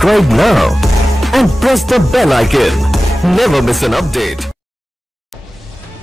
Subscribe now and press the bell icon. Never miss an update.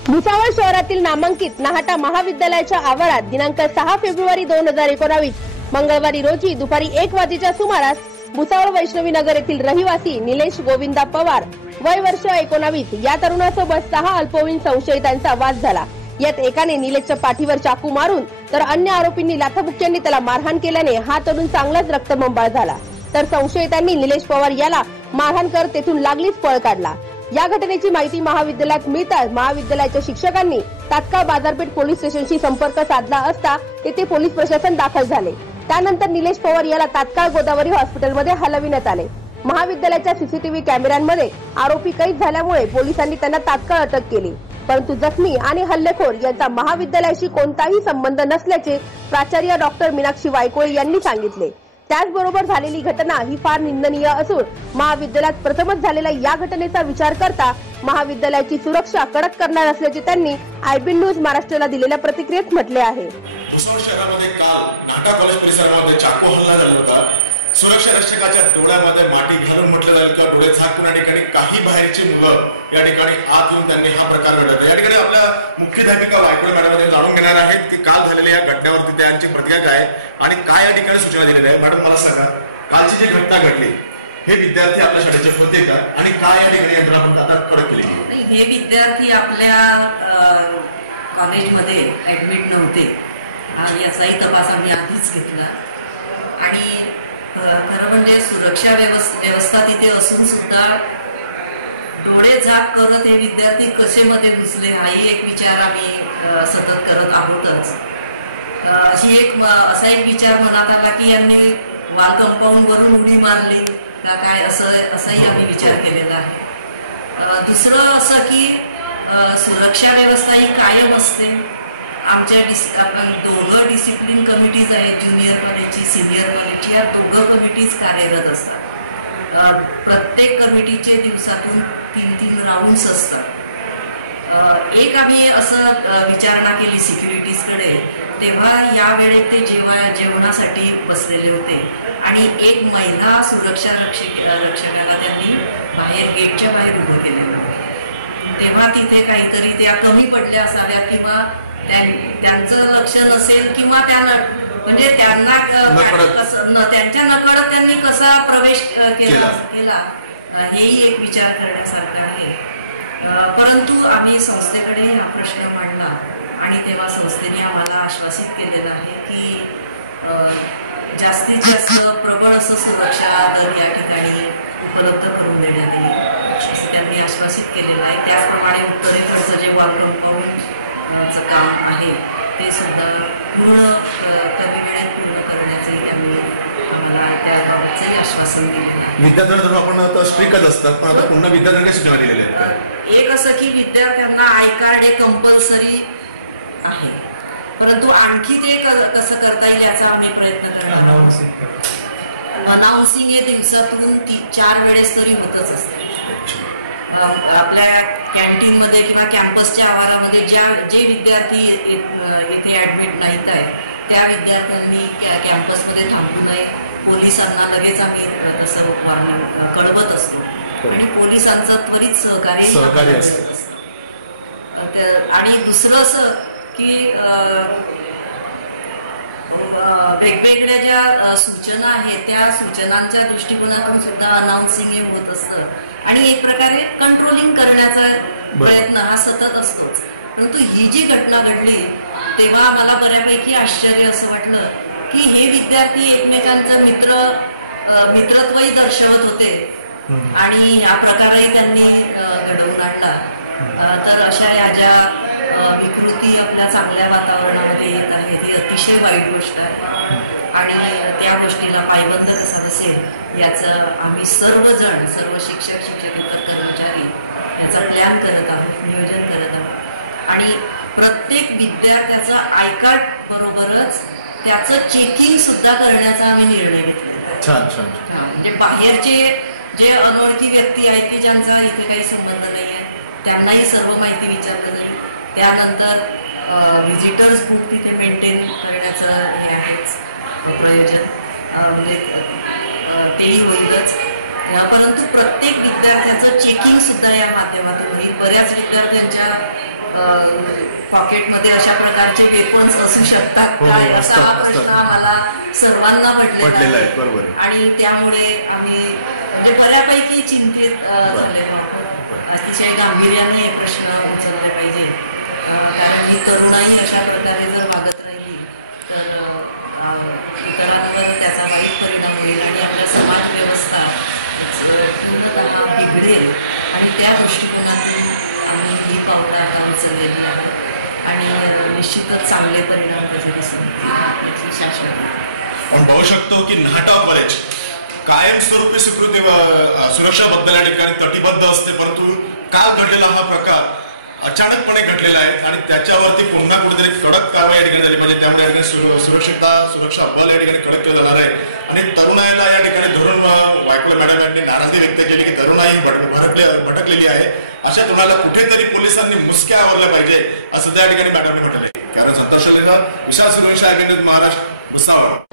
Bhusawal शहरातील नामांकित नाहटा महाविद्यालयाच्या आवारात दिनांक सहा फेब्रुवारी दोन हजार एकोणावीस मंगळवारी रोजी दुपारी एक वाजेच्या सुमारास भुसावळ वैष्णवी नगर येथील रहिवासी निलेश गोविंदा पवार वय वर्ष एकोणावीस या तरुणासोबत सहा अल्पवयीन संशयितांचा वाद झाला यात एकाने निलेशच्या पाठीवर चाकू मारून तर अन्य आरोपींनी लाथाबुक्क्यांनी त्याला मारहाण केल्याने हा तरुण चांगलाच रक्तबंबाळ झाला तर संशयितांनी निलेश पवार याला मारहाण करत तेथून लागलीच पळ काढला. या घटनेची माहिती महाविद्यालयात मिळताच महाविद्यालयाच्या शिक्षकांनी तात्काळ बाजारपेठ पोलीस स्टेशनशी संपर्क साधला असता तेथे पोलीस प्रशासन दाखल झाले. त्यानंतर निलेश पवार याला तात्काळ गोदावरी हॉस्पिटलमध्ये हलविण्यात आले. महाविद्यालयाच्या सीसीटीव्ही कॅमेऱ्यांमध्ये आरोपी कैद झाल्यामुळे पोलिसांनी त्यांना तात्काळ अटक केली. परंतु जखमी आणि हल्लेखोर यांचा महाविद्यालयाशी कोणताही संबंध नसल्याचे प्राचार्य डॉक्टर मीनाक्षी वायकोळे यांनी सांगितले. त्याचबरोबर झालेली घटना ही फार निंदनीय असून महाविद्यालयात प्रथमच झालेल्या या घटनेचा विचार करता महाविद्यालयाची सुरक्षा कडक करणार असल्याचे त्यांनी आयबी न्यूज महाराष्ट्राला दिलेल्या प्रतिक्रियेत म्हटले आहे. शहरामध्ये काल नाटा कॉलेज परिसरामध्ये चाकू हल्ला झाला होता. सुरक्षा रक्षकाच्या डोळ्यामध्ये माटी घालून म्हटलं जाईल किंवा डोळे झाकून या ठिकाणी काही बाहेरची मुलं या ठिकाणी आत येऊन त्यांनी हा प्रकार घडवला. या ठिकाणी आपल्या मुख्याध्यापिका वायकुळे मॅडम जाणून घेणार आहेत की काल झालेल्या या घटनेवरती त्यांची प्रतिक्रिया काय आणि काय या ठिकाणी सूचना दिलेल्या आहे मॅडम मला सांगा कालची जी घटना घडली हे विद्यार्थी आपल्या शाळेचे होते का? आणि काय या ठिकाणी यंत्रणा आपण आता कडक केली हे विद्यार्थी आपल्या कॉलेजमध्ये ऍडमिट नव्हते. याचाही तपास आम्ही आधीच घेतला. आणि खरं म्हणजे सुरक्षा व्यवस्था तिथे असून सुद्धा डोळे झाक करत हे विद्यार्थी कसे मध्ये घुसले हाही एक विचार आम्ही सतत करत आहोतच. अशी एक असा एक विचार मनात आला की यांनी वाल कंपाऊंड वरून उडी मारली. का काय असं असाही आम्ही विचार केलेला आहे. दुसरं असं की सुरक्षा व्यवस्था ही कायम असते. आमच्या डिस आपण दोघं डिसिप्लिन कमिटीज आहेत ज्युनियर कॉलेजची सिनियर कॉलेजची या दोघं कमिटीज कार्यरत असतात. प्रत्येक कमिटीचे दिवसातून तीन तीन राऊंड्स असतात. एक आम्ही असं विचारणा केली सिक्युरिटीजकडे तेव्हा या वेळेत ते जेव्हा जेवणासाठी बसलेले होते. आणि एक महिला सुरक्षा रक्षक रक्षकाला त्यांनी बाहेर गेटच्या बाहेर उभं केलेलं. तेव्हा तिथे काहीतरी त्या कमी पडल्या असाव्या किंवा त्यांचं लक्ष नसेल किंवा त्यांना म्हणजे त्यांना त्यांच्या नकळत त्यांनी कसा प्रवेश केला केला. हेही एक विचार करण्यासारखं आहे. परंतु आम्ही संस्थेकडे हा प्रश्न मांडला आणि तेव्हा संस्थेने आम्हाला आश्वासित केलेलं आहे की जास्तीत जास्त प्रबळ असं सुरक्षा दर या ठिकाणी उपलब्ध करून देण्यात येईल. असं त्यांनी आश्वासित केलेलं आहे. त्याचप्रमाणे उत्तरेकडचं जे वॉल कंपाऊंडचं काम आहे. ते सुद्धा पूर्ण कमी वेळेत पूर्ण करण्याचे त्यांनी आम्हाला त्याबाबतचंही आश्वासन दिलेलं आहे. विद्यार्थ्यांना जर आपण आता स्ट्रिकच असतात पण आता पुन्हा विद्यार्थ्यांना सूचना दिलेल्या आहेत एक असं की विद्यार्थ्यांना आय कार्ड हे कंपल्सरी आहे. परंतु आणखी ते क- कसं करता येईल याचा आम्ही प्रयत्न करणार आहोत. अनाऊन्सिंग हे दिवसातून ती चार वेळेस तरी होतच असते. आपल्या कॅन्टीन मध्ये किंवा कॅम्पसच्या आवारामध्ये ज्या जे विद्यार्थी इथे ऍडमिट नाहीत आहे त्या विद्यार्थ्यांनी कॅ- कॅम्पसमध्ये थांबू नये. पोलिसांना लगेच आम्ही तसं कळवत असतो. आणि पोलिसांचं त्वरित सहकार्य असतं. आणि दुसरं असं की वेगवेगळ्या ज्या सूचना आहेत त्या सूचनांच्या दृष्टिकोनातून सुद्धा अनाऊन्सिंग हे होत असतं. आणि एक प्रकारे कंट्रोलिंग करण्याचा प्रयत्न हा सतत असतोच. परंतु ही जी घटना घडली तेव्हा मला बऱ्यापैकी आश्चर्य असं वाटलं की हे विद्यार्थी एकमेकांचा मित्र मित्रत्वही दर्शवत होते. आणि ह्या प्रकारही त्यांनी घडवून आणला. तर अशा या ज्या विकृती आपल्या चांगल्या वातावरणामध्ये येत आहेत ही अतिशय वाईट गोष्ट आहे. आणि त्या गोष्टीला पायबंद कसा बसेल याचं आम्ही सर्वजण सर्व शिक्षक शिक्षकेतर कर्मचारी याचा प्लॅन करत आहोत नियोजन करत आहोत. आणि प्रत्येक विद्यार्थ्याचं आय कार्ड बरोबरच त्याचं चेकिंग सुद्धा करण्याचा आम्ही निर्णय हा, म्हणजे बाहेरचे जे अनोळखी व्यक्ती आहेत की ज्यांचा इथे काही संबंध नाही आहे त्यांनाही सर्व माहिती विचारलं जाईल. त्यानंतर व्हिजिटर्स बुक तिथे मेंटेन करण्याचं हे आहेच. प्रयोजन म्हणजे तेही होईलच. परंतु प्रत्येक विद्यार्थ्याचं चेकिंग सुद्धा या माध्यमातून होईल. बऱ्याच विद्यार्थ्यांच्या पॉकेटमध्ये अशा प्रकारचे वेपन्स असू शकतात हो, हो, काय? असा हा. प्रश्न आम्हाला सर्वांना पडलेला आहे, बरोबर. आणि त्यामुळे आम्ही म्हणजे बऱ्यापैकी चिंतित आहोत अतिशय गांभीर्याने हे प्रश्न उचलले पाहिजे. कारण ही तरुणाई अशा प्रकारे जर वागत राहिली तर अ, इतरांवर त्याचा वाईट परिणाम होईल आणि आपल्या समाज व्यवस्था ज- पूर्णतः बिघडेल आणि त्या दृष्टिकोनातून आम्ही ही पावलं आता उचललेली आहेत आणि अ, निश्चितच चांगले परिणाम त्याचे दिसून येतील याची शाश्वती आहे. आपण पाहू शकतो की नाटा कॉलेज कायमस्वरूपी स्वीकृती सुरक्षा सुरक्षाबद्दल या ठिकाणी तटीबद्ध असते परंतु का घडलेला हा प्रकार अचानकपणे घडलेला आहे आणि त्याच्यावरती पुन्हा कुठेतरी कडक कारवाई या ठिकाणी झाली पाहिजे. त्यामुळे या ठिकाणी सुरक्षितता सुरक्षा बल या ठिकाणी कडक केलं जाणार आहे. आणि तरुणाईला या ठिकाणी धरून अ, वायकुळे मॅडम यांनी नाराजी व्यक्त केली की तरुणाई भटकले भटकलेली आहे. अशा तरुणाला कुठेतरी पोलिसांनी मुसक्या आवरल्या पाहिजे असं त्या ठिकाणी मॅडमने म्हटले कारण संतोष विशाल सुरक्षा अभिनेत महाराष्ट्र भुसावळ.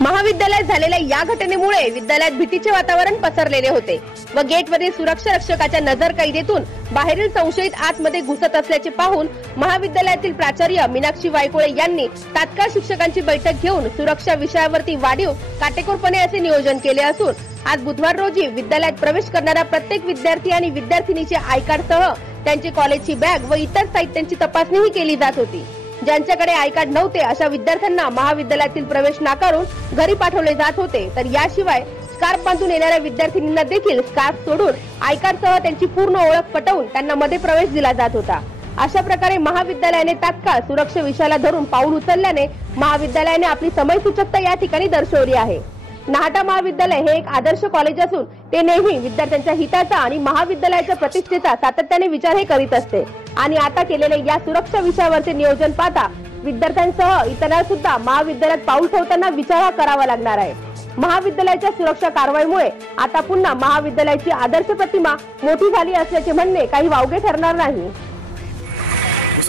महाविद्यालयात झालेल्या या घटनेमुळे विद्यालयात भीतीचे वातावरण पसरलेले होते व गेटवरील सुरक्षा रक्षकाच्या नजर कैदेतून बाहेरील संशयित आतमध्ये घुसत असल्याचे पाहून महाविद्यालयातील प्राचार्य मीनाक्षी वायकोळे यांनी तात्काळ शिक्षकांची बैठक घेऊन सुरक्षा विषयावरती वाढीव काटेकोरपणे असे नियोजन केले असून आज बुधवार रोजी विद्यालयात प्रवेश करणारा प्रत्येक विद्यार्थी आणि विद्यार्थिनीचे आयकार्डसह त्यांची कॉलेजची बॅग व इतर साहित्यांची तपासणीही केली जात होती. ज्यांच्याकडे आय कार्ड नव्हते अशा विद्यार्थ्यांना महाविद्यालयातील प्रवेश नाकारून घरी पाठवले जात होते. तर याशिवाय स्कार्फ बांधून येणाऱ्या विद्यार्थिनींना देखील स्कार्फ सोडून आय कार्डसह त्यांची पूर्ण ओळख पटवून त्यांना मध्ये प्रवेश दिला जात होता. अशा प्रकारे महाविद्यालयाने तात्काळ सुरक्षा विषयाला धरून पाऊल उचलल्याने महाविद्यालयाने आपली समयसूचकता या ठिकाणी दर्शवली आहे. नाहटा महाविद्यालय हे एक आदर्श कॉलेज असून ते नेहमी विद्यार्थ्यांच्या हिताचा आणि महाविद्यालयाच्या प्रतिष्ठेचा सातत्याने विचार हे करीत असते. आणि आता केलेले या सुरक्षा विषयावरचे नियोजन पाहता विद्यार्थ्यांसह इतरांना सुद्धा महाविद्यालयात पाऊल ठेवताना विचार हा करावा लागणार आहे. महाविद्यालयाच्या सुरक्षा कारवाईमुळे आता पुन्हा महाविद्यालयाची आदर्श प्रतिमा मोठी झाली असल्याचे म्हणणे काही वावगे ठरणार नाही.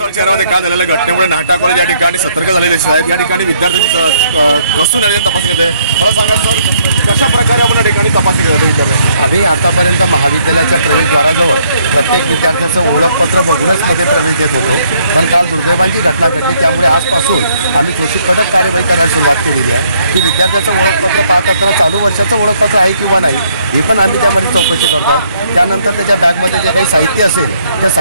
भुसावळ काल काय झालेल्या घटनेमुळे नाटा कॉलेज या ठिकाणी सतर्क झालेले आहेत या ठिकाणी विद्यार्थ्यांची बसून आलेल्या तपासणी मला सांगा सर कशा प्रकारे आपण या ठिकाणी तपासणी करतो आम्ही आतापर्यंत महाविद्यालयाच्या प्रवेशद्वाराजवळ प्रत्येक विद्यार्थ्यांचं ओळखपत्र बघूनच मध्ये प्रवेश देत होतो. पण काल दुर्दैवाची घटना घडली त्यामुळे आजपासून आम्ही कृषी कडक कार्यक्रम करायला सुरुवात केलेली आहे. की विद्यार्थ्यांचं ओळखपत्र पाहत असताना चालू वर्षाचं ओळखपत्र आहे किंवा नाही हे पण आम्ही त्यामध्ये चौकशी करतो. त्यानंतर त्याच्या बॅगमध्ये जे काही साहित्य असेल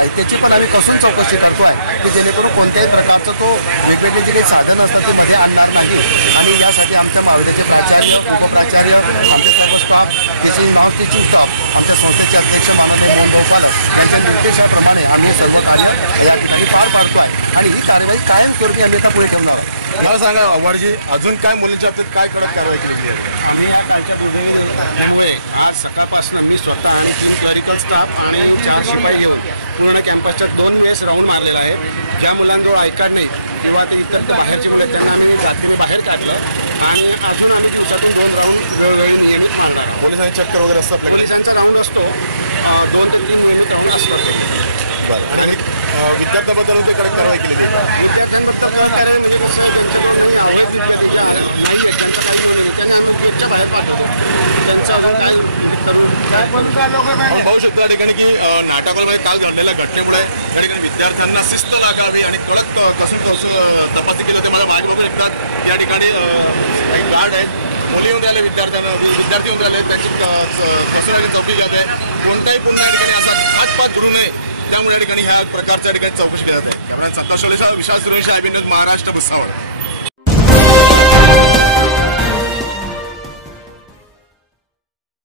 आहे. त्याची पण आम्ही कसून चौकशी करतो आहे की जेणेकरून कोणत्याही प्रकारचं तो वेगवेगळे जे काही साधन असतात ते मध्ये आणणार नाही. आणि यासाठी आमच्या महाविद्यालयाचे प्राचार्य उपप्राचार्य आमचे सर्व स्टाफ त्याची नॉन टीचिंग स्टाफ आमच्या संस्थेचे अध्यक्ष माननीय मोहन गोपाल यांच्या निर्देशाप्रमाणे आम्ही सर्व कार्य या ठिकाणी पार पाडतो आहे आणि ही कार्यवाही कायम करून आम्ही आता पुढे ठेवणार आहोत. मला सांगा अवार्डजी अजून काय मुलीच्या बाबतीत काय कडक कारवाई केली आहे? आम्ही या कालच्या दुर्दैवामुळे आज सकाळपासून मी स्वतः आणि तीन क्लरिकल स्टाफ आणि चार शिपाई घेऊन पूर्ण कॅम्पसच्या दोन वेळेस राऊंड मारलेला आहे. ज्या मुलांजवळ कार्ड नाही किंवा ते इतर बाहेरची मुलं आहेत, त्यांना आम्ही रात्रीने बाहेर काढलं आणि अजून आम्ही दिवसातून दोन राऊंड वेळोवेळी नियमित मारणार आहोत. पोलिसांनी चक्कर वगैरे असतं आपल्याकडे? पोलिसांचा राऊंड असतो. अं, दोन ते तीन नियमित राऊंड असतात. बरं. आणि विद्यार्थ्याबद्दल कारवाई केलेली आहे. विद्यार्थ्यांबद्दल काय करायला म्हणजे कसं त्यांच्याकडे कोणी आवड दिली आहे, नाही आहे त्यांचं काही नाही. त्यांनी आम्ही गेटच्या बाहेर पाठवतो. त्यांचं अजून काय पाहू शकतो या ठिकाणी की नाटकामध्ये काल घडलेल्या घटनेमुळे या ठिकाणी विद्यार्थ्यांना शिस्त लागावी आणि कडक कसून कसून तपासणी केली होती. मला माझ्याबरोबर एकदा या ठिकाणी काही गार्ड आहेत मुली येऊन राहिले विद्यार्थ्यांना विद्यार्थी येऊन राहिले. त्यांची कसून चौकी घेत आहे. कोणताही पुन्हा या ठिकाणी असा हातपात घडू नये. त्यामुळे या ठिकाणी ह्या प्रकारच्या ठिकाणी चौकशी केली जाते. कॅमेरा सत्ता विशास सुरेश अभिनेत महाराष्ट्र भुसावळ.